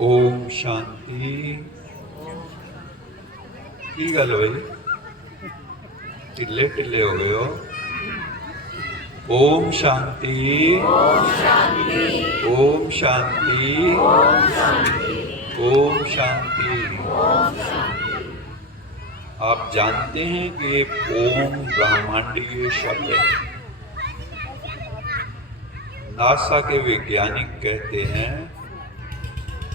ओम शांति। की गल भाई ढिले ढिले हो गए हो। ओम शांति। ओम शांति। ओम शांति। ओम शांति। आप जानते हैं कि ये ओम ब्रह्मांडीय शब्द है। नासा के वैज्ञानिक कहते हैं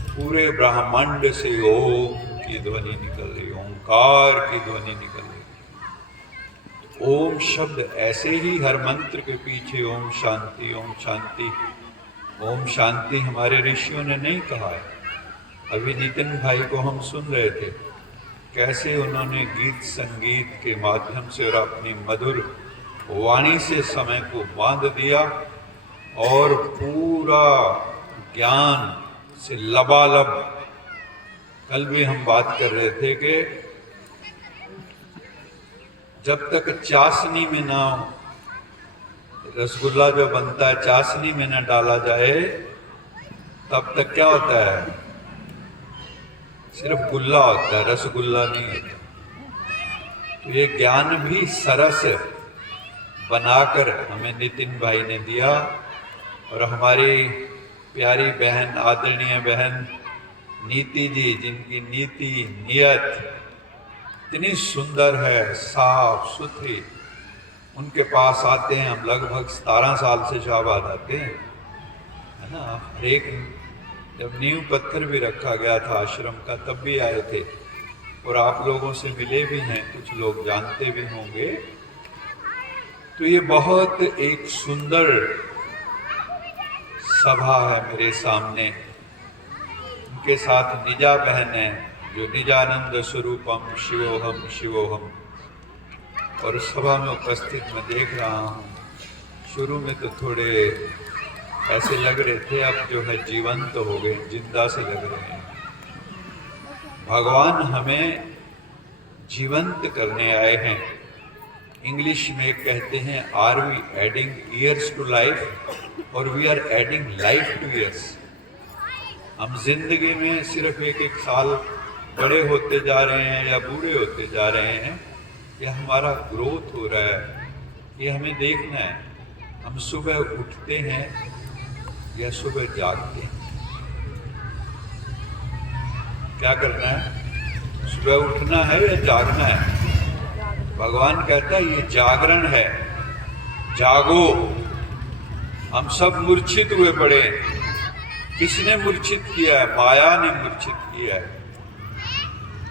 पूरे ब्रह्मांड से ओम की ध्वनि निकल रही, ओंकार की ध्वनि निकल रही। ओम शब्द ऐसे ही हर मंत्र के पीछे ओम शांति, ओम शांति, ओम शांति हमारे ऋषियों ने नहीं कहा है। अभी नितिन भाई को हम सुन रहे थे कैसे उन्होंने गीत संगीत के माध्यम से और अपनी मधुर वाणी से समय को बांध दिया और पूरा ज्ञान से लबालब। कल भी हम बात कर रहे थे कि जब तक चाशनी में ना, रसगुल्ला जो बनता है चाशनी में ना डाला जाए तब तक क्या होता है, सिर्फ गुल्ला होता है, रसगुल्ला नहीं होता। तो ये ज्ञान भी सरस बनाकर हमें नितिन भाई ने दिया और हमारी प्यारी बहन, आदरणीय बहन नीति जी, जिनकी नीति नियत इतनी सुंदर है, साफ सुथरी, उनके पास आते हैं हम लगभग 17 साल से शाहबाद आते हैं, है ना। हर एक जब नींव पत्थर भी रखा गया था आश्रम का तब भी आए थे और आप लोगों से मिले भी हैं, कुछ लोग जानते भी होंगे। तो ये बहुत एक सुंदर सभा है मेरे सामने। उनके साथ निजा बहन है जो निजानंद स्वरूपम शिवोहम शिवोहम, और सभा में उपस्थित मैं देख रहा हूँ। शुरू में तो थोड़े ऐसे लग रहे थे, अब जो है जीवंत हो गए, जिंदा से लग रहे हैं। भगवान हमें जीवंत करने आए हैं। इंग्लिश में कहते हैं are we adding years to life और we are adding life to years. हम जिंदगी में सिर्फ एक एक साल बड़े होते जा रहे हैं या बूढ़े होते जा रहे हैं, या हमारा ग्रोथ हो रहा है, ये हमें देखना है। हम सुबह उठते हैं या सुबह जागते हैं, क्या करना है? सुबह उठना है या जागना है? भगवान कहता है ये जागरण है, जागो। हम सब मूर्छित हुए पड़े। किसने मूर्छित किया है? माया ने मूर्छित किया है।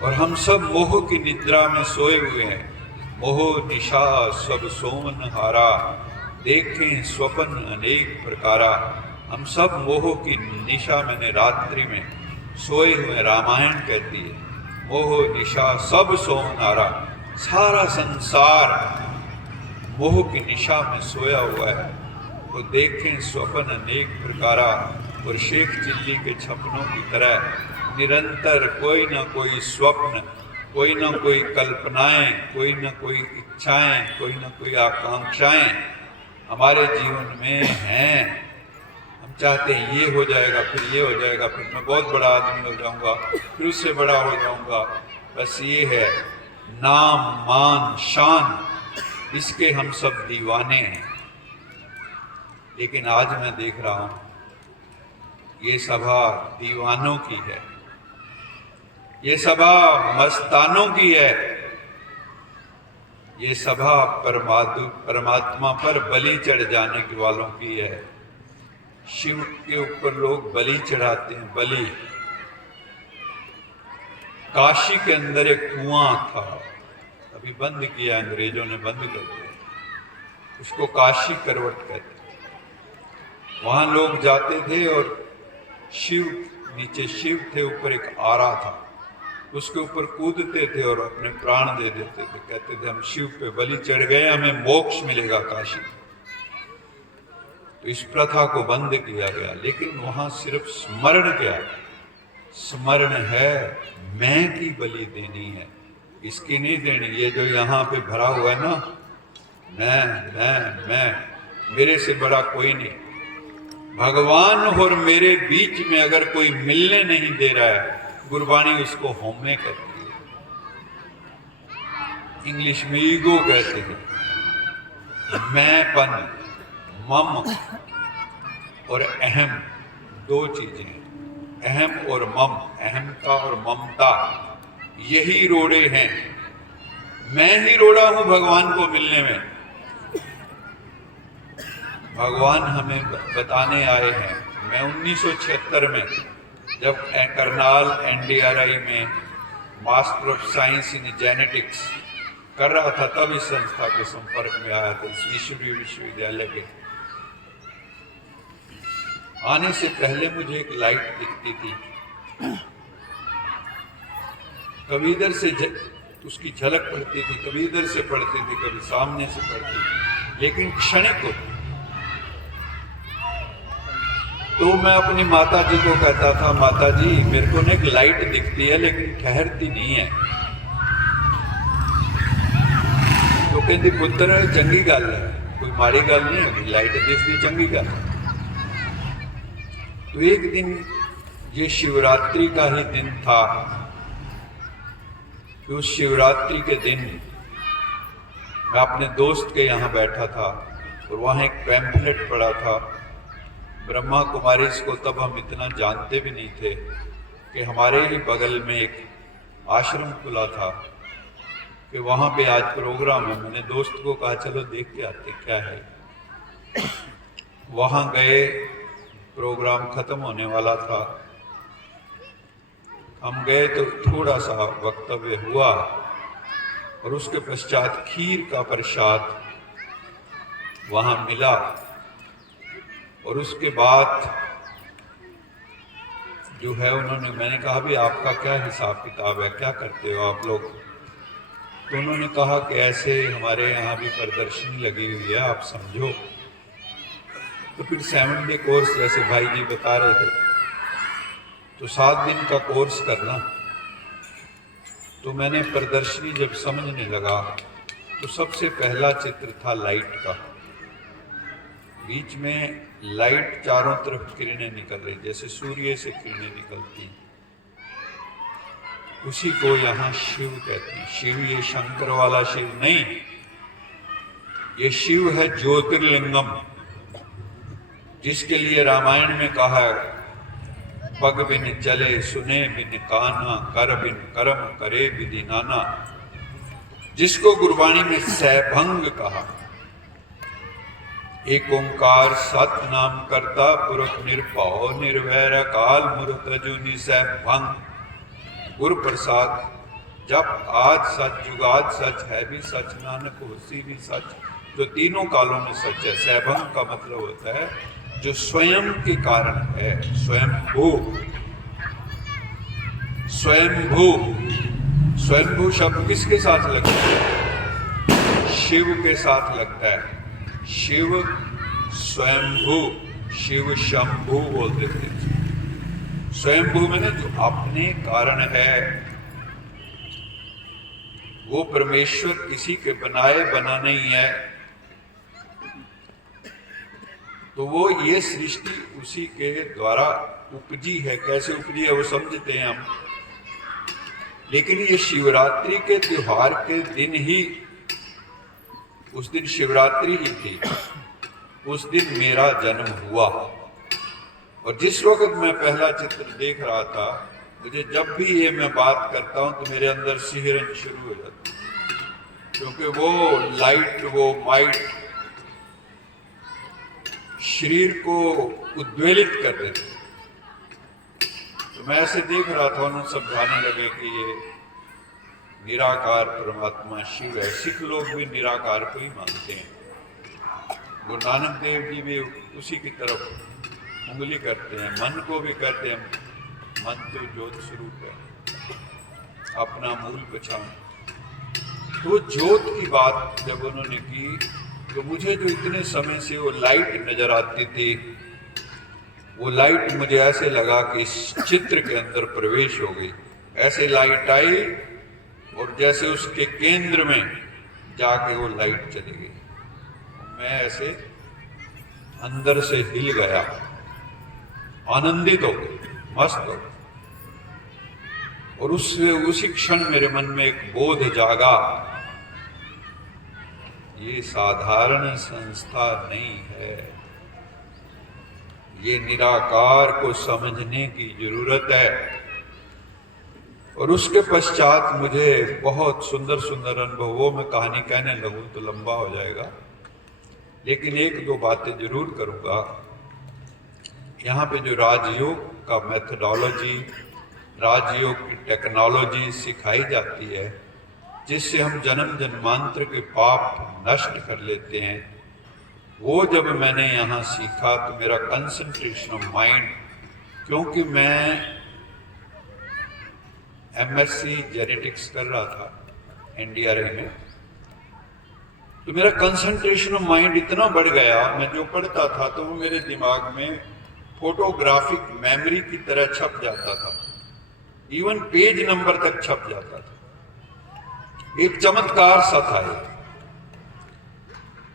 और हम सब मोह की निद्रा में सोए हुए हैं। मोह निशा सब सोमन हारा, देखें स्वप्न अनेक प्रकारा। हम सब मोह की निशा मैंने रात्रि में सोए हुए, रामायण कहती है मोह निशा सब सोमन हारा। सारा संसार मोह की निशा में सोया हुआ है। वो देखें स्वप्न अनेक प्रकारा, और शेख चिल्ली के छपनों की तरह निरंतर कोई ना कोई स्वप्न, कोई ना कोई कल्पनाएं, कोई ना कोई इच्छाएं, कोई ना कोई आकांक्षाएं हमारे जीवन में हैं। हम चाहते हैं ये हो जाएगा, फिर ये हो जाएगा, फिर मैं बहुत बड़ा आदमी हो जाऊंगा, फिर उससे बड़ा हो जाऊंगा। बस ये है नाम मान शान, इसके हम सब दीवाने हैं। लेकिन आज मैं देख रहा हूं ये सभा दीवानों की है, ये सभा मस्तानों की है, ये सभा परमात्मा पर बलि चढ़ जाने के वालों की है। शिव के ऊपर लोग बलि चढ़ाते हैं। बलि, काशी के अंदर एक कुआं था, अभी बंद किया, अंग्रेजों ने बंद कर दिया, उसको काशी करवट कहते थे। वहां लोग जाते थे और शिव, नीचे शिव थे, ऊपर एक आरा था, उसके ऊपर कूदते थे और अपने प्राण दे देते थे। कहते थे हम शिव पे बलि चढ़ गए, हमें मोक्ष मिलेगा काशी। तो इस प्रथा को बंद किया गया। लेकिन वहां सिर्फ स्मरण क्या, स्मरण है मैं की बलि देनी है, इसकी नहीं देनी। ये जो यहाँ पे भरा हुआ है ना, मैं, मेरे से बड़ा कोई नहीं। भगवान और मेरे बीच में अगर कोई मिलने नहीं दे रहा है, गुरबाणी उसको होमे कहती है, इंग्लिश में ईगो कहते हैं। मैंपन, मम और अहम, दो चीजें, अहम और मम, अहमता और ममता, यही रोड़े हैं। मैं ही रोड़ा हूं भगवान को मिलने में। भगवान हमें बताने आए हैं। मैं 1976 में जब करनाल NDRI में master of science in genetics कर रहा था, तब इस संस्था के संपर्क में आया था, इस विश्वविद्यालय के। आने से पहले मुझे एक लाइट दिखती थी, कभी इधर से उसकी झलक पड़ती थी, कभी इधर से पड़ती थी, कभी सामने से पड़ती थी, लेकिन क्षणिक होती। तो मैं अपनी माता जी को कहता था, माता जी मेरे को ना एक लाइट दिखती है लेकिन ठहरती नहीं है। तो कहती पुत्र चंगी गल है, कोई माड़ी गल नहीं है, लाइट दिखती चंगी गल। तो एक दिन, ये शिवरात्रि का ही दिन था, तो उस शिवरात्रि के दिन मैं अपने दोस्त के यहाँ बैठा था और वहाँ एक पैम्फलेट पड़ा था ब्रह्मा कुमारीज को। तब हम इतना जानते भी नहीं थे कि हमारे ही बगल में एक आश्रम खुला था कि वहाँ पे आज प्रोग्राम है। मैंने दोस्त को कहा चलो देख के आते क्या है। वहाँ गए, प्रोग्राम खत्म होने वाला था, हम गए तो थोड़ा सा वक्तव्य हुआ और उसके पश्चात खीर का प्रसाद वहाँ मिला। और उसके बाद जो है उन्होंने, मैंने कहा भी आपका क्या हिसाब किताब है, क्या करते हो आप लोग? तो उन्होंने कहा कि ऐसे हमारे यहाँ भी प्रदर्शनी लगी हुई है, आप समझो। तो फिर 7 डे कोर्स जैसे भाई जी बता रहे थे, तो 7 दिन का कोर्स करना। तो मैंने प्रदर्शनी जब समझने लगा तो सबसे पहला चित्र था लाइट का। बीच में लाइट, चारों तरफ किरणें निकल रही, जैसे सूर्य से किरणें निकलती। उसी को यहाँ शिव कहते हैं। शिव ये शंकर वाला शिव नहीं, ये शिव है ज्योतिर्लिंगम, जिसके लिए रामायण में कहा है पग बिन चले सुने बिन कान्हा, कर बिन कर्म करे विधि नाना। जिसको गुरबाणी में सैभंग कहा। एक ओंकार सत नाम करता पुरख निरभव निर्वैर अकाल मूर्त अजूनी सैभंग। गुरु प्रसाद जब आज सच जुगाद सच है भी सच, नानक होसी भी सच, जो तीनों कालों में सच है। सैभंग का मतलब होता है जो स्वयं के कारण है, स्वयंभू। स्वयंभू, स्वयंभू शब्द किसके साथ लगता है? शिव के साथ लगता है। शिव स्वयंभू, शिव शंभू बोलते थे। स्वयंभू में ना जो अपने कारण है, वो परमेश्वर किसी के बनाए बना नहीं है। तो वो ये सृष्टि उसी के द्वारा उपजी है। कैसे उपजी है वो समझते हैं हम। लेकिन ये शिवरात्रि के त्योहार के दिन ही, उस दिन शिवरात्रि ही थी, उस दिन मेरा जन्म हुआ। और जिस वक्त मैं पहला चित्र देख रहा था, मुझे जब भी ये मैं बात करता हूँ तो मेरे अंदर सिहरन शुरू हो जाती, क्योंकि वो लाइट, वो माइट शरीर को उद्वेलित कर रहे थे। तो मैं ऐसे देख रहा था, उन्होंने समझाने लगे कि ये निराकार परमात्मा शिव है। सिख लोग भी निराकार को ही मानते हैं। गुरु नानक देव जी भी उसी की तरफ उंगली करते हैं। मन को भी कहते हैं मन तो ज्योत स्वरूप है, अपना मूल पहचान। तो ज्योत की बात जब उन्होंने की, तो मुझे जो इतने समय से वो लाइट नजर आती थी, वो लाइट मुझे ऐसे लगा कि इस चित्र के अंदर प्रवेश हो गई। ऐसे लाइट आई और जैसे उसके केंद्र में जाके वो लाइट चली गई। मैं ऐसे अंदर से हिल गया। आनंदित हो गए, मस्त हो गए। और उसी क्षण मेरे मन में एक बोध जागा, ये साधारण संस्था नहीं है, ये निराकार को समझने की जरूरत है। और उसके पश्चात मुझे बहुत सुंदर सुंदर अनुभवों में कहानी कहने लगूं तो लंबा हो जाएगा, लेकिन एक दो बातें जरूर करूंगा। यहाँ पे जो राजयोग का मेथडोलॉजी, राजयोग की टेक्नोलॉजी सिखाई जाती है, जिससे हम जन्म जन्मांतर के पाप नष्ट कर लेते हैं, वो जब मैंने यहाँ सीखा तो मेरा कंसंट्रेशन ऑफ माइंड, क्योंकि मैं एमएससी जेनेटिक्स कर रहा था एनडीआरए में, तो मेरा कंसंट्रेशन ऑफ माइंड इतना बढ़ गया, मैं जो पढ़ता था तो वो मेरे दिमाग में फोटोग्राफिक मेमोरी की तरह छप जाता था, इवन पेज नंबर तक छप जाता था। एक चमत्कार सा था ये।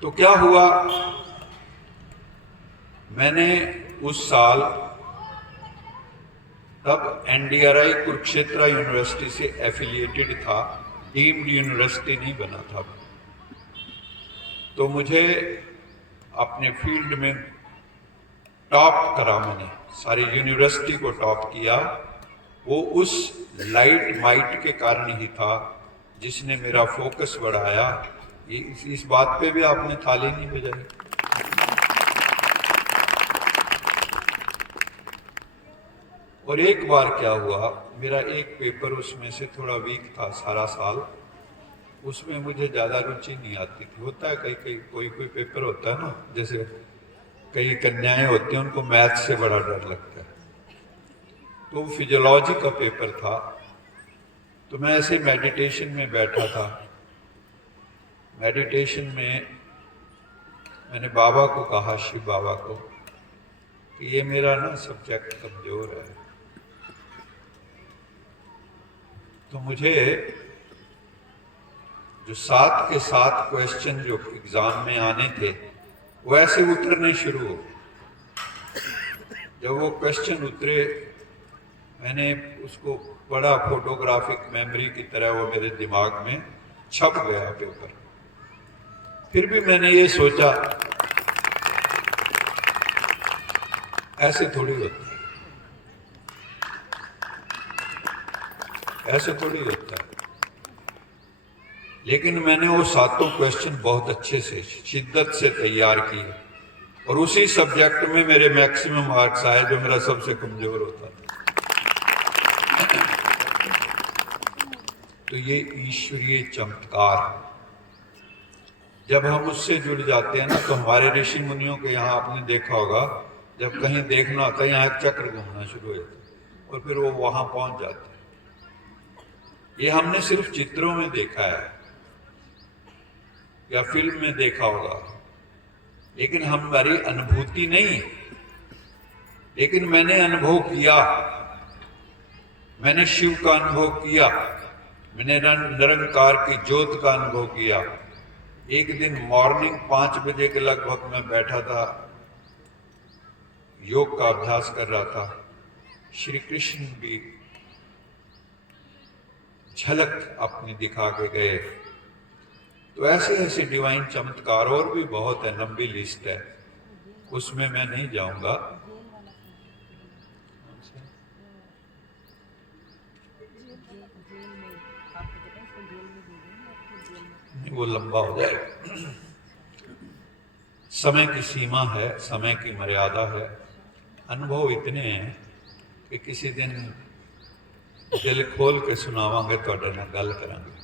तो क्या हुआ, मैंने उस साल, तब एनडीआरआई कुरुक्षेत्र यूनिवर्सिटी से एफिलिएटेड था, डीम्ड यूनिवर्सिटी नहीं बना था, तो मुझे अपने फील्ड में टॉप करा, मैंने सारी यूनिवर्सिटी को टॉप किया। वो उस लाइट माइट के कारण ही था जिसने मेरा फोकस बढ़ाया। ये इस बात पे भी आपने थाली नहीं बजाई। और एक बार क्या हुआ, मेरा एक पेपर उसमें से थोड़ा वीक था सारा साल, उसमें मुझे ज़्यादा रुचि नहीं आती थी। होता है कोई पेपर होता है ना, जैसे कई कन्याएं होती हैं उनको मैथ से बड़ा डर लगता है, तो फिजियोलॉजी का पेपर था। तो मैं ऐसे मेडिटेशन में बैठा था, मेडिटेशन में मैंने बाबा को कहा, शिव बाबा को, कि ये मेरा ना सब्जेक्ट कमजोर है, तो मुझे जो 7 के 7 क्वेश्चन जो एग्जाम में आने थे वो ऐसे उतरने शुरू हो। जब वो क्वेश्चन उतरे, मैंने उसको बड़ा फोटोग्राफिक मेमोरी की तरह वो मेरे दिमाग में छप गया पेपर। फिर भी मैंने ये सोचा, ऐसे थोड़ी होता है, ऐसे थोड़ी होता है। लेकिन मैंने वो 7 क्वेश्चन बहुत अच्छे से, शिद्दत से तैयार किए, और उसी सब्जेक्ट में मेरे मैक्सिमम मार्क्स आए, जो मेरा सबसे कमजोर होता था। तो ये ईश्वरीय चमत्कार, जब हम उससे जुड़ जाते हैं ना, तो हमारे ऋषि मुनियों के यहाँ आपने देखा होगा, जब कहीं देखना होता है यहाँ एक चक्र घूमना शुरू हो जाता है और फिर वो वहां पहुंच जाते हैं। ये हमने सिर्फ चित्रों में देखा है या फिल्म में देखा होगा, लेकिन हमारी अनुभूति नहीं। लेकिन मैंने अनुभव किया, मैंने शिव का अनुभव किया, मैंने निरंकार की ज्योत का अनुभव किया। एक दिन मॉर्निंग 5 बजे के लगभग मैं बैठा था, योग का अभ्यास कर रहा था। श्री कृष्ण भी झलक अपनी दिखा के गए। तो ऐसे ऐसे डिवाइन चमत्कार और भी बहुत है, लंबी लिस्ट है, उसमें मैं नहीं जाऊंगा। वो लंबा हो जाएगा। समय की सीमा है, समय की मर्यादा है। अनुभव इतने हैं कि किसी दिन दिल खोल के सुनावांगे, तुहाडे नाल गल करांगे।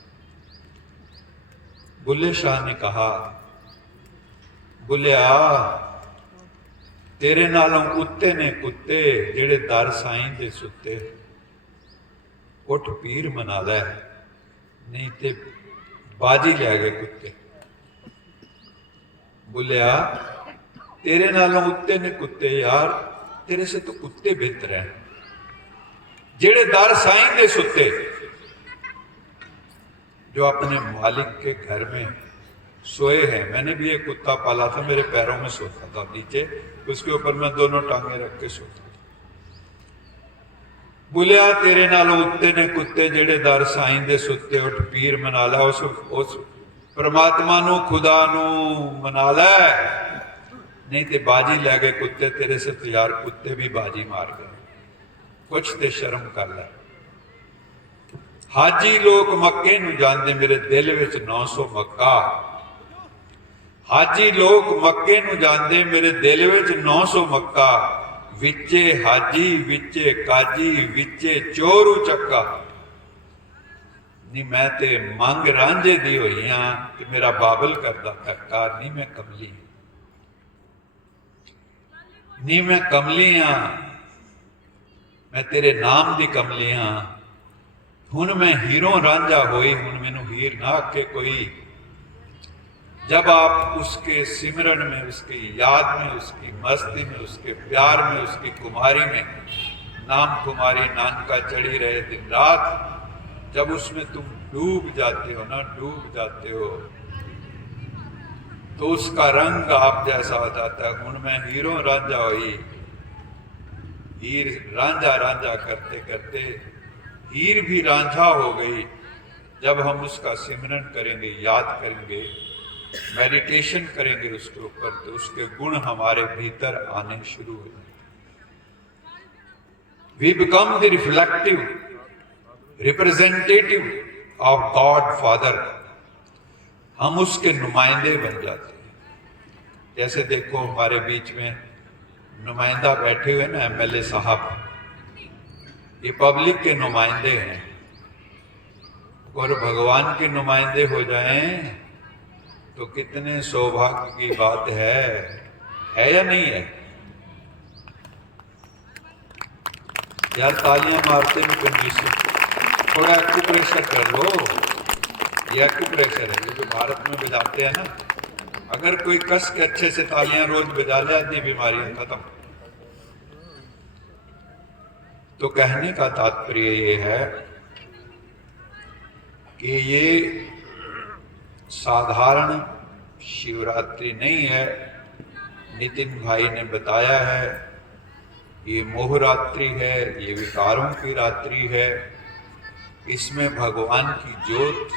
बुल्ले शाह ने कहा, बुलिया तेरे नालों कुत्ते ने कुत्ते, जेड़े दर साईं दे सुत्ते। उठ पीर मना लै, नहीं ते बाजी लै गए कुत्ते। बुलिया तेरे नालों उत्ते ने कुत्ते, यार तेरे से तो कुत्ते बेहतर हैं, जेड़े दर साईं दे सुत्ते, जो अपने मालिक के घर में सोए हैं। मैंने भी एक कुत्ता पाला था, मेरे पैरों में सोता था नीचे, उसके ऊपर मैं दोनों टांगे रख के सोता था। बुलिया तेरे नालों उत्ते ने कुत्ते जेड़े दर साईं दे सुत्ते उठ पीर मना लै। उस परमात्मा नू खुदा नू मना लै, नहीं तो बाजी लै गए कुत्ते तेरे से, तो यार कुत्ते भी बाजी मार गए। कुछ ते शर्म कर लै। हाजी लोग मक्के नू जांदे, मेरे दिल विच 900 मक्का। हाजी लोग मक्के नू जांदे, मेरे दिल विच 900 मक्का। विचे हाजी विचे काजी विचे चोरू चक्का। नी मैं ते मंग रांझे दी होई हां ते मेरा बाबल करदा धक्का। नी मैं कमली, नी मैं कमली हां, मैं तेरे नाम दी कमली हां। हुण मैं हीरों रांझा होई, हुण मैनू हीर ना आखे कोई। जब आप उसके सिमरन में, उसकी याद में, उसकी मस्ती में, उसके प्यार में, उसकी कुमारी में, नाम कुमारी नानका चढ़ी रहे दिन रात, जब उसमें तुम डूब जाते हो ना, डूब जाते हो, तो उसका रंग आप जैसा हो जाता है। हुण मैं हीरों रांझा होई, हीर रांझा रांझा करते करते हीर भी रांझा हो गई। जब हम उसका सिमरन करेंगे, याद करेंगे, मेडिटेशन करेंगे उसके ऊपर, तो उसके गुण हमारे भीतर आने शुरू हो जाते। We become the reflective representative of God father. हम उसके नुमाइंदे बन जाते हैं। जैसे देखो हमारे बीच में नुमाइंदा बैठे हुए ना, एमएलए साहब, ये पब्लिक के नुमाइंदे हैं। और भगवान के नुमाइंदे हो जाएं तो कितने सौभाग्य की बात है या नहीं है? यार तालियां मारते हैं कंडीशन, थोड़ा एक्यूप्रेशर कर लो। ये एक्यूप्रेशर है, ये जो भारत में बजाते हैं ना, अगर कोई कस के अच्छे से तालियां रोज बजा ले, आदमी बीमारियां खत्म। तो कहने का तात्पर्य ये है कि ये साधारण शिवरात्रि नहीं है। नितिन भाई ने बताया है, ये मोह रात्रि है, ये विकारों की रात्रि है। इसमें भगवान की ज्योत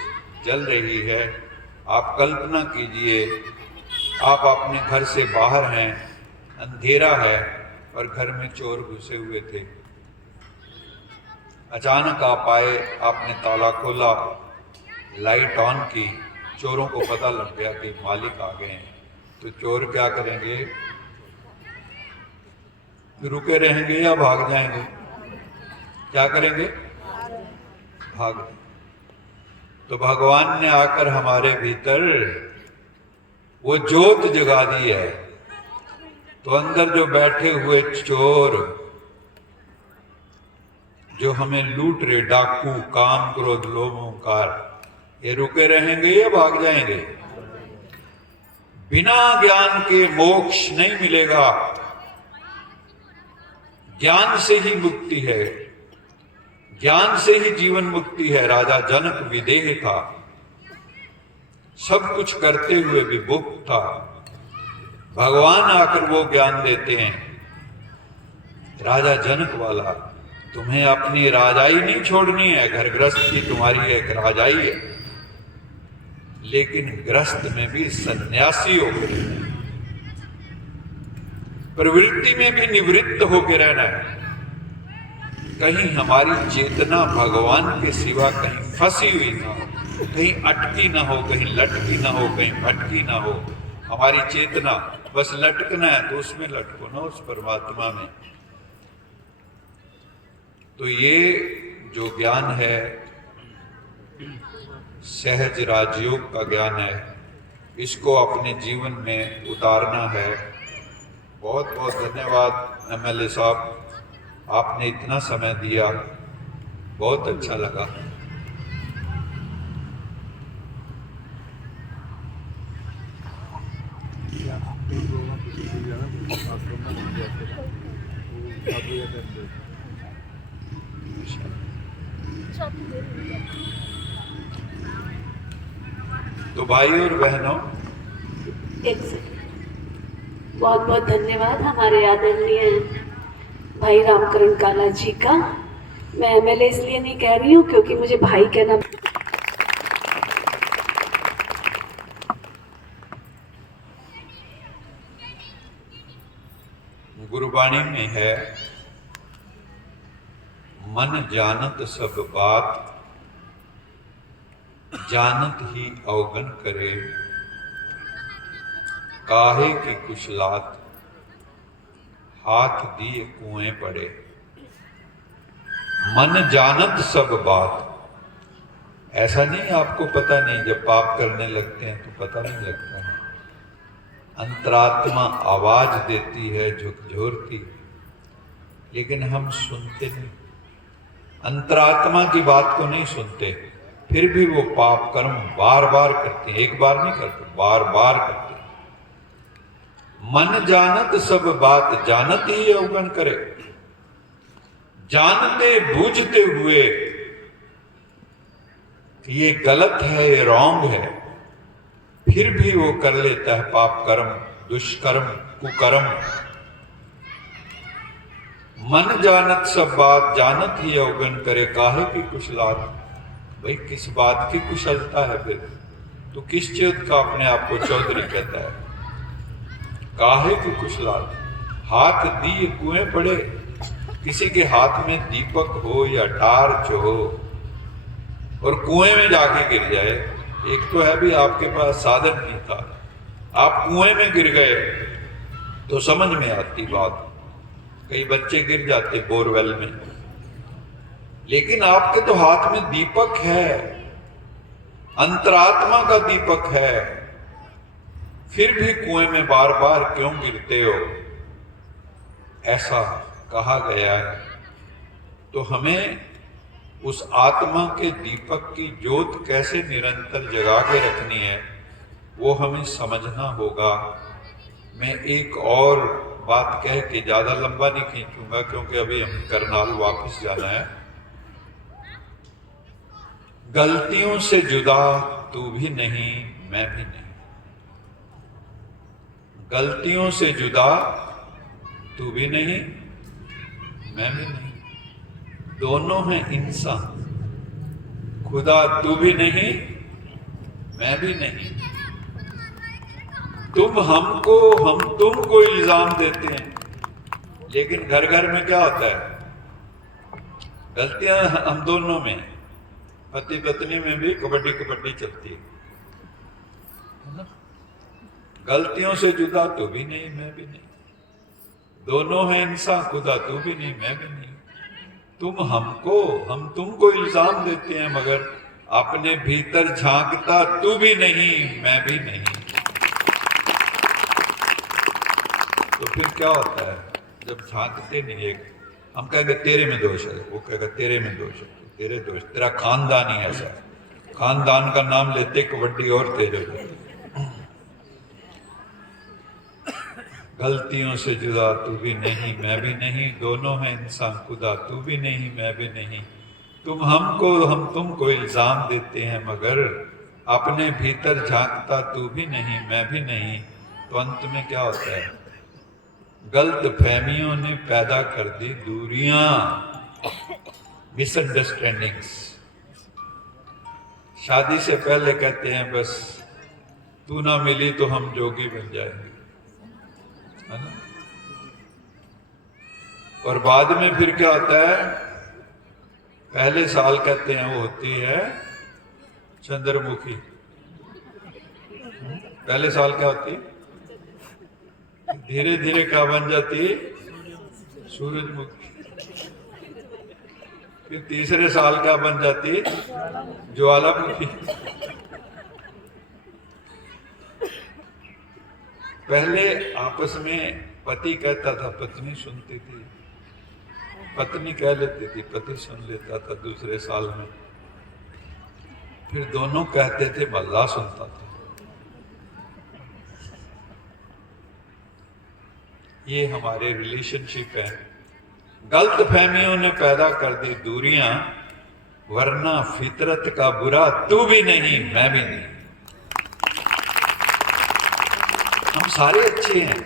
जल रही है। आप कल्पना कीजिए, आप अपने घर से बाहर हैं, अंधेरा है और घर में चोर घुसे हुए थे। अचानक आप आए, आपने ताला खोला, लाइट ऑन की, चोरों को पता लग गया कि मालिक आ गए हैं। तो चोर क्या करेंगे? रुके रहेंगे या भाग जाएंगे? क्या करेंगे? भाग। तो भगवान ने आकर हमारे भीतर वो ज्योत जगा दी है। तो अंदर जो बैठे हुए चोर, जो हमें लूट रहे, डाकू, काम क्रोध लोभ अहंकार, ये रुके रहेंगे या भाग जाएंगे? बिना ज्ञान के मोक्ष नहीं मिलेगा। ज्ञान से ही मुक्ति है, ज्ञान से ही जीवन मुक्ति है। राजा जनक विदेह था, सब कुछ करते हुए भी मुक्त था। भगवान आकर वो ज्ञान देते हैं। राजा जनक वाला, तुम्हें अपनी राजाई नहीं छोड़नी है, घर गृहस्थ की तुम्हारी एक राजाई है, लेकिन गृहस्थ में भी सन्यासी होकर, प्रवृत्ति में भी निवृत्त होकर रहना है। कहीं हमारी चेतना भगवान के सिवा कहीं फंसी हुई ना हो, कहीं अटकी ना हो, कहीं लटकी ना हो, कहीं भटकी ना हो। हमारी चेतना बस लटकना है तो उसमें लटको ना, उस परमात्मा में। तो ये जो ज्ञान है, सहज राजयोग का ज्ञान है, इसको अपने जीवन में उतारना है। बहुत बहुत धन्यवाद एमएलए साहब, आपने इतना समय दिया, बहुत अच्छा लगा। तो भाई और बहनों, एक सेकंड, बहुत बहुत धन्यवाद हमारे आदरणीय भाई रामकरण काला जी का, मैं एमएलए इसलिए नहीं कह रही हूँ क्योंकि मुझे भाई कहना गुरुवाणी में है, मन जानत सब बात, जानत ही अवगन करे, काहे की कुशलात, हाथ दिए कुएं पड़े। मन जानत सब बात, ऐसा नहीं आपको पता नहीं, जब पाप करने लगते हैं तो पता नहीं लगता है। अंतरात्मा आवाज देती है झकझोरती, लेकिन हम सुनते नहीं, अंतरात्मा की बात को नहीं सुनते, फिर भी वो पाप कर्म बार बार करते हैं। एक बार नहीं करते, बार बार करते हैं। मन जानत सब बात, जानत ही अवगन करे। जानते बूझते हुए कि ये गलत है, ये रॉन्ग है, फिर भी वो कर लेता है पाप कर्म, दुष्कर्म, कुकर्म। मन जानत सब बात, जानत ही अवगन करे, काहे की कुशलात। भाई किस बात की कुशलता है फिर? तो किस चीज का अपने आप को चौधरी कहता है? काहे की कुशलात, हाथ दिए कुएं पड़े। किसी के हाथ में दीपक हो या टार्च हो और कुएं में जाके गिर जाए, एक तो है भी आपके पास साधन नहीं था, आप कुएं में गिर गए तो समझ में आती बात। कई बच्चे गिर जाते बोरवेल में, लेकिन आपके तो हाथ में दीपक है, अंतरात्मा का दीपक है, फिर भी कुएं में बार बार क्यों गिरते हो, ऐसा कहा गया है। तो हमें उस आत्मा के दीपक की ज्योत कैसे निरंतर जगा के रखनी है, वो हमें समझना होगा। मैं एक और बात कह के ज्यादा लंबा नहीं खींचूंगा, क्योंकि अभी हम करनाल वापस जाना है। गलतियों से जुदा तू भी नहीं, मैं भी नहीं। गलतियों से जुदा तू भी नहीं, मैं भी नहीं। दोनों हैं इंसान। खुदा तू भी नहीं, मैं भी नहीं। तुम हमको, हम तुमको इल्जाम देते हैं, लेकिन घर घर में क्या होता है? गलतियां हम दोनों में, पति पत्नी में भी कबड्डी कबड्डी चलती है ना। गलतियों से जुदा तू भी नहीं, मैं भी नहीं। दोनों हैं इंसान, खुदा तू भी नहीं, मैं भी नहीं। तुम हमको, हम तुमको इल्जाम देते हैं, मगर अपने भीतर झांकता तू भी नहीं, मैं भी नहीं। तो फिर क्या होता है जब झांकते नहीं? एक हम कहेंगे तेरे में दोष है, वो कहेगा तेरे में दोष है, तेरे दोष, तेरा खानदान ही ऐसा है। खानदान का नाम लेते कबड्डी और तेज हो जाती। गलतियों से जुदा तू भी नहीं, मैं भी नहीं। दोनों हैं इंसान, खुदा तू भी नहीं, मैं भी नहीं। तुम हमको, हम तुमको इल्जाम देते हैं, मगर अपने भीतर झांकता तू भी नहीं, मैं भी नहीं। तो अंत में क्या होता है? गलत फहमियों ने पैदा कर दी दूरियां, मिसअंडरस्टैंडिंग्स। शादी से पहले कहते हैं बस तू ना मिली तो हम जोगी बन जाएंगे, है ना? और बाद में फिर क्या होता है? पहले साल कहते हैं वो होती है चंद्रमुखी। पहले साल क्या होती है? धीरे धीरे क्या बन जाती है? सूरजमुखी। फिर तीसरे साल क्या बन जाती है? ज्वालामुखी। पहले आपस में पति कहता था, पत्नी सुनती थी, पत्नी कह लेती थी, पति सुन लेता था। दूसरे साल में फिर दोनों कहते थे, मल्ला सुनता था। ये हमारे रिलेशनशिप है। गलत फहमियों ने पैदा कर दी दूरियां, वरना फितरत का बुरा तू भी नहीं, मैं भी नहीं। हम सारे अच्छे हैं।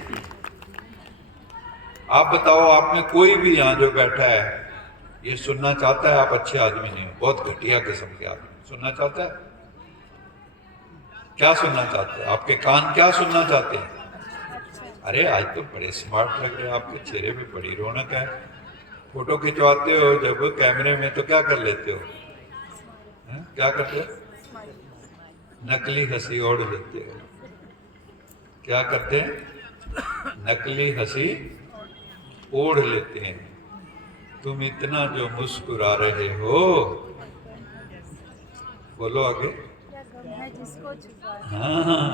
आप बताओ, आप में कोई भी यहां जो बैठा है ये सुनना चाहता है आप अच्छे आदमी नहीं हो, बहुत घटिया किस्म के आदमी। सुनना चाहता है? क्या सुनना चाहते हैं? आपके कान क्या सुनना चाहते हैं? अरे आज तो बड़े स्मार्ट लग रहे हैं, आपके चेहरे में बड़ी रौनक है। फोटो खिंचवाते हो जब कैमरे में तो क्या कर लेते हो? क्या करते हो? नकली हंसी ओढ़ लेते हो। क्या करते हैं? नकली हंसी ओढ़ लेते हैं। तुम इतना जो मुस्कुरा रहे हो, बोलो आगे। हाँ,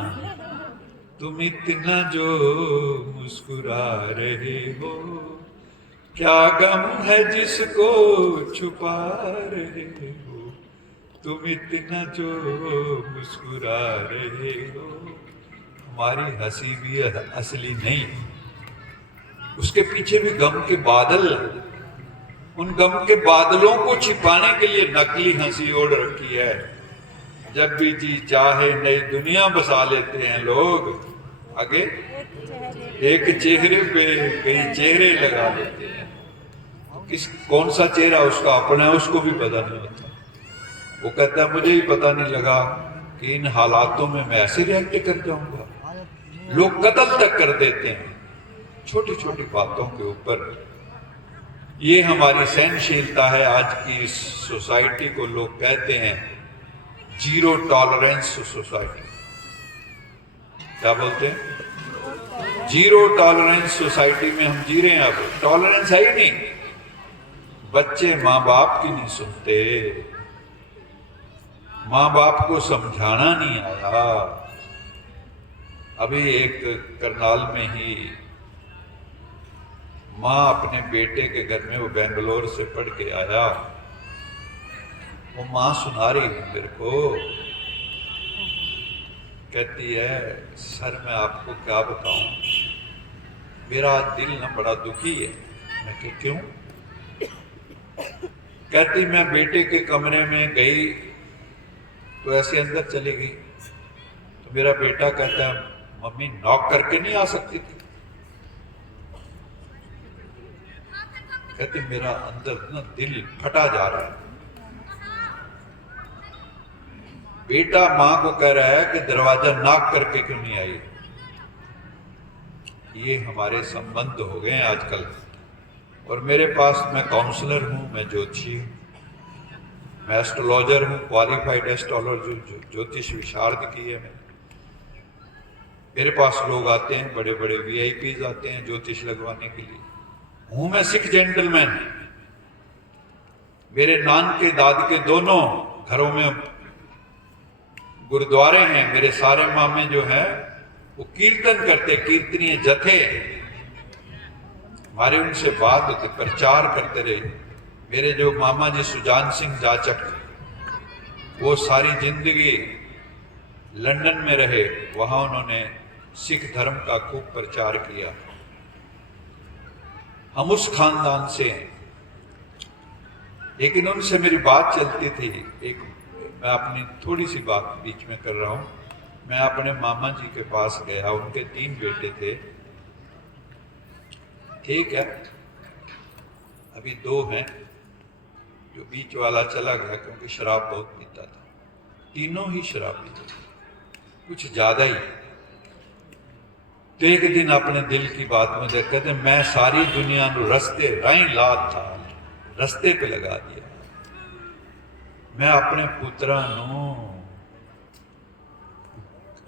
तुम इतना जो मुस्कुरा रहे हो, क्या गम है जिसको छुपा रहे हो। तुम इतना जो मुस्कुरा रहे हो, हमारी हंसी भी असली नहीं, उसके पीछे भी गम के बादल। उन गम के बादलों को छिपाने के लिए नकली हंसी ओढ़ रखी है। जब भी जी चाहे नई दुनिया बसा लेते हैं लोग। आगे, एक चेहरे पे कई चेहरे लगा लेते हैं। किस कौन सा चेहरा उसका अपना है उसको भी पता नहीं होता। वो कहता है मुझे ही पता नहीं लगा कि इन हालातों में मैं ऐसे रिएक्ट कर जाऊंगा। लोग कत्ल तक कर देते हैं छोटी छोटी बातों के ऊपर। ये हमारी सहनशीलता है। आज की इस सोसाइटी को लोग कहते हैं जीरो टॉलरेंस सोसाइटी। क्या बोलते हैं? जीरो टॉलरेंस सोसाइटी में हम जी रहे हैं। अब टॉलरेंस है ही नहीं। बच्चे माँ बाप की नहीं सुनते, माँ बाप को समझाना नहीं आया। अभी एक करनाल में ही माँ अपने बेटे के घर में, वो बेंगलोर से पढ़ के आया, वो माँ सुना रही है मेरे को। कहती है सर मैं आपको क्या बताऊं, मेरा दिल ना बड़ा दुखी है। मैं कहा क्यों? कहती मैं बेटे के कमरे में गई तो ऐसे अंदर चली गई तो मेरा बेटा कहता है मम्मी नॉक करके नहीं आ सकती थी। कहती मेरा अंदर ना दिल फटा जा रहा है। बेटा मां को कह रहा है कि दरवाजा नॉक करके क्यों नहीं आई। ये हमारे संबंध हो गए हैं आजकल। और मेरे पास, मैं काउंसलर हूं, मैं ज्योतिषी हूं, मैं एस्ट्रोलॉजर हूं, क्वालिफाइड एस्ट्रोलॉजर, ज्योतिष विशारद की है मैंने। मेरे पास लोग आते हैं, बड़े बड़े वीआईपीज आते हैं ज्योतिष लगवाने के लिए। हूं मैं सिख जेंटलमैन। मेरे नान के दाद के दोनों घरों में गुरुद्वारे हैं। मेरे सारे मामे जो हैं वो कीर्तन करते, कीर्तनीय जथे। हमारे उनसे बात होती, प्रचार करते रहे। मेरे जो मामा जी सुजान सिंह जाचक, वो सारी जिंदगी लंदन में रहे, वहां उन्होंने सिख धर्म का खूब प्रचार किया। हम उस खानदान से हैं। लेकिन उनसे मेरी बात चलती थी। एक मैं अपनी थोड़ी सी बात बीच में कर रहा हूं। मैं अपने मामा जी के पास गया, उनके 3 बेटे थे। ठीक है, अभी 2 हैं, जो बीच वाला चला गया क्योंकि शराब बहुत पीता था। तीनों ही शराब पीते थे, कुछ ज्यादा ही। तो एक दिन अपने दिल की बात में देख कहते मैं सारी दुनिया ਨੂੰ रस्ते राही लात था, रस्ते पे लगा दिया। मैं अपने पुत्रा ਨੂੰ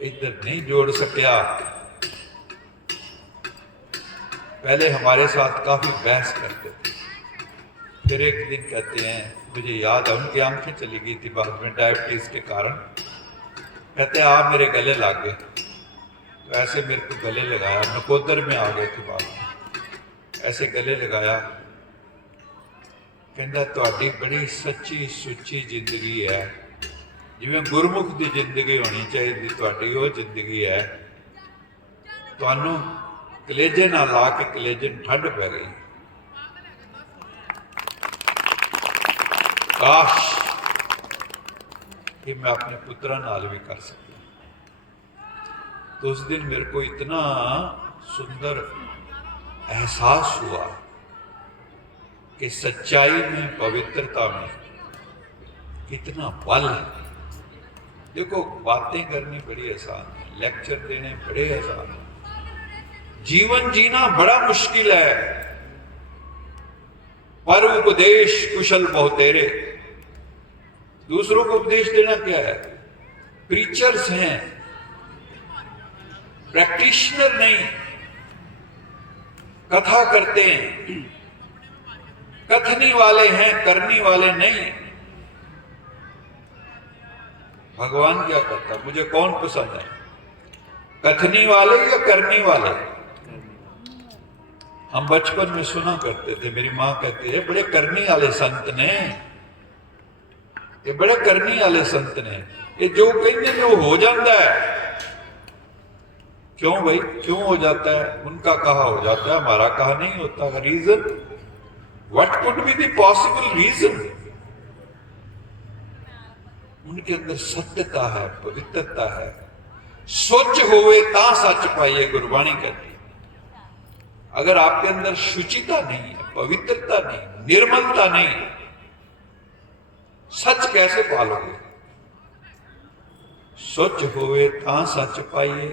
इधर नहीं जोड़ सकिया। पहले हमारे साथ काफी बहस करते थे। फिर एक दिन कहते हैं, मुझे याद है उनकी आंखें चली गई थी बाद में डायबिटीज के कारण। कहते आप मेरे गले लग गए। तो ऐसे मेरे को गले लगाया, नकोदर में आ गए थे बाद में। ऐसे गले लगाया, कहता तुहाडी बड़ी सच्ची सुच्ची जिंदगी है, जिवें गुरमुख की जिंदगी होनी चाहिए, तुहाडी वो जिंदगी है। तुहानू कलेजे ना ला के कलेजे ठंड पै गई। काश कि मैं अपने पुत्रा नाल भी कर सकता। तो उस दिन मेरे को इतना सुंदर एहसास हुआ कि सच्चाई में, पवित्रता में कितना बल है। देखो, बातें करनी बड़ी आसान है, लेक्चर देने बड़े आसान है, जीवन जीना बड़ा मुश्किल है। पर उपदेश कुशल बहुतेरे, दूसरों को उपदेश देना क्या है? प्रीचर्स हैं, प्रैक्टिशनर नहीं। कथा करते हैं, कथनी वाले हैं, करनी वाले नहीं। भगवान क्या करता, मुझे कौन पसंद है, कथनी वाले या करनी वाले? हम बचपन में सुना करते थे, मेरी माँ कहती है बड़े करनी वाले संत ने, ये बड़े करनी वाले संत ने, ये जो कहेंगे वो हो जाता है। क्यों भाई, क्यों हो जाता है? उनका कहा हो जाता है, हमारा कहा नहीं होता। Reason, what could be the possible reason? उनके अंदर सत्यता है, पवित्रता है। स्वच्छ होवे ता सच पाइए, गुरबाणी कहती है। अगर आपके अंदर शुचिता नहीं है, पवित्रता नहीं, निर्मलता नहीं, सच कैसे पालोगे? स्वच्छ होवे ता सच पाइए,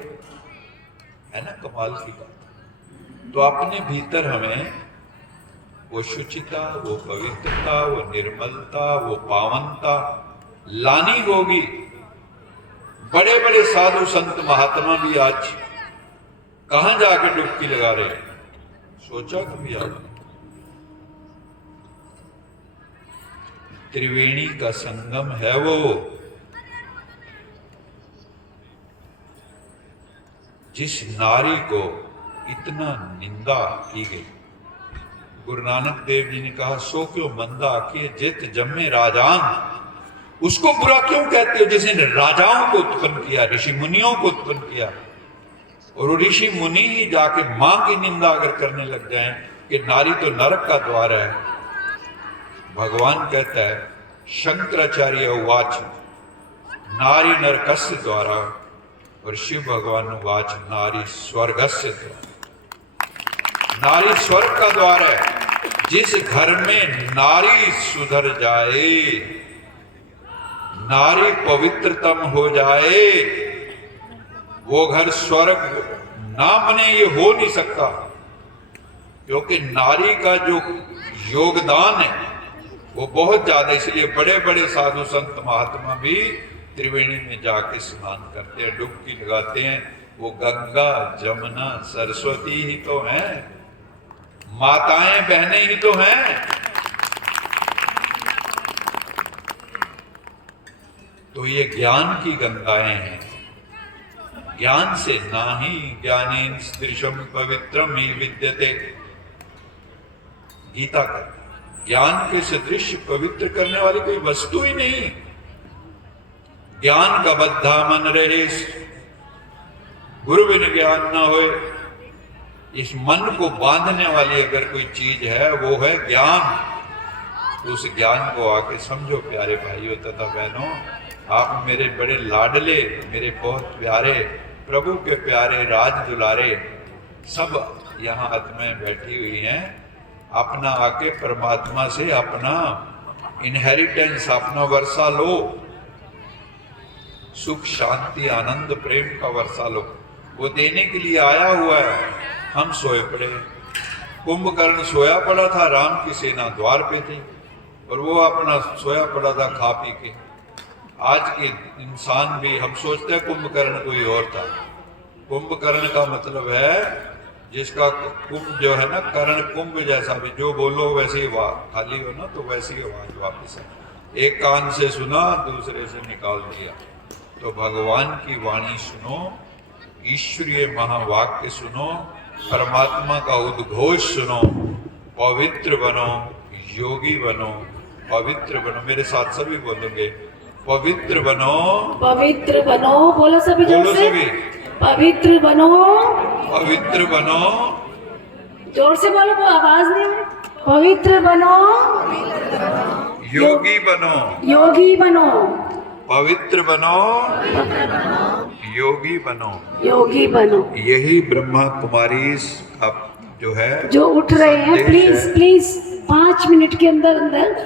है ना, कमाल की बात। तो अपने भीतर हमें वो शुचिता, वो पवित्रता, वो निर्मलता, वो पावनता लानी होगी। बड़े बड़े साधु संत महात्मा भी आज कहां जाके डुबकी लगा रहे हैं, सोचा कभी आपने? त्रिवेणी का संगम है वो, जिस नारी को इतना निंदा की गई। गुरु नानक देव जी ने कहा, सो क्यों मंदा किए जित जम्मे राजान। उसको बुरा क्यों कहते हो जिसने राजाओं को उत्पन्न किया, ऋषि मुनियों को उत्पन्न किया? और वो ऋषि मुनि ही जाके मां की निंदा अगर करने लग जाएं कि नारी तो नरक का द्वार है। भगवान कहता है, शंकराचार्य उवाच नारी नरकस्य द्वारा, और शिव भगवान उवाच नारी स्वर्गस्य द्वारा। नारी स्वर्ग का द्वार है। जिस घर में नारी सुधर जाए, नारी पवित्रतम हो जाए, वो घर स्वर्ग ना बने ये हो नहीं सकता। क्योंकि नारी का जो योगदान है वो बहुत ज्यादा, इसलिए बड़े बड़े साधु संत महात्मा भी त्रिवेणी में जाके स्नान करते हैं, डुबकी लगाते हैं। वो गंगा जमुना सरस्वती ही तो हैं, माताएं बहनें ही तो हैं। तो ये ज्ञान की गंगाएं हैं। ज्ञान से नाही ज्ञानेन सदृशम पवित्रम ही विद्यते। गीता कहती है ज्ञान के सदृश पवित्र करने वाली कोई वस्तु ही नहीं। ज्ञान का बद्धा मन रहे, गुरु बिन ज्ञान न होए। इस मन को बांधने वाली अगर कोई चीज है वो है ज्ञान। तो उस ज्ञान को आके समझो प्यारे भाइयों तथा बहनों। आप मेरे बड़े लाडले, मेरे बहुत प्यारे, प्रभु के प्यारे, राज दुलारे, सब यहाँ हद में बैठी हुई हैं। अपना आके परमात्मा से अपना इनहेरिटेंस, अपना वर्षा लो, सुख शांति आनंद प्रेम का वर्षा लो। वो देने के लिए आया हुआ है। हम सोए पड़े, कुंभकर्ण सोया पड़ा था, राम की सेना द्वार पे थी और वो अपना सोया पड़ा था खा पी के। आज के इंसान भी, हम सोचते हैं कुंभकर्ण कोई और था। कुंभकर्ण का मतलब है जिसका कुंभ जो है ना, कर्ण कुंभ जैसा भी, जो बोलो वैसे ही खाली हो ना तो वैसी आवाज वापस है। एक कान से सुना दूसरे से निकाल दिया। तो भगवान की वाणी सुनो, ईश्वरीय महावाक्य सुनो, परमात्मा का उद्घोष सुनो, पवित्र बनो, योगी बनो, पवित्र बनो। मेरे साथ सभी बोलेंगे, पवित्र बनो, पवित्र बनो। बोलो सभी, जोर से, पवित्र बनो, पवित्र बनो। जोर से बोलो, वो आवाज नहीं है। पवित्र बनो, योगी बनो, योगी बनो, पवित्र बनो, योगी बनो, योगी बनो। यही ब्रह्मा कुमारी अब जो है, जो उठ रहे हैं, प्लीज प्लीज 5 मिनट के अंदर अंदर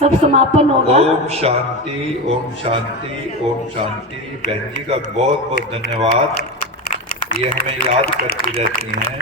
सब समापन होगा। ओम शांति, ओम शांति, ओम शांति। बहन जी का बहुत बहुत धन्यवाद, ये हमें याद करती रहती हैं।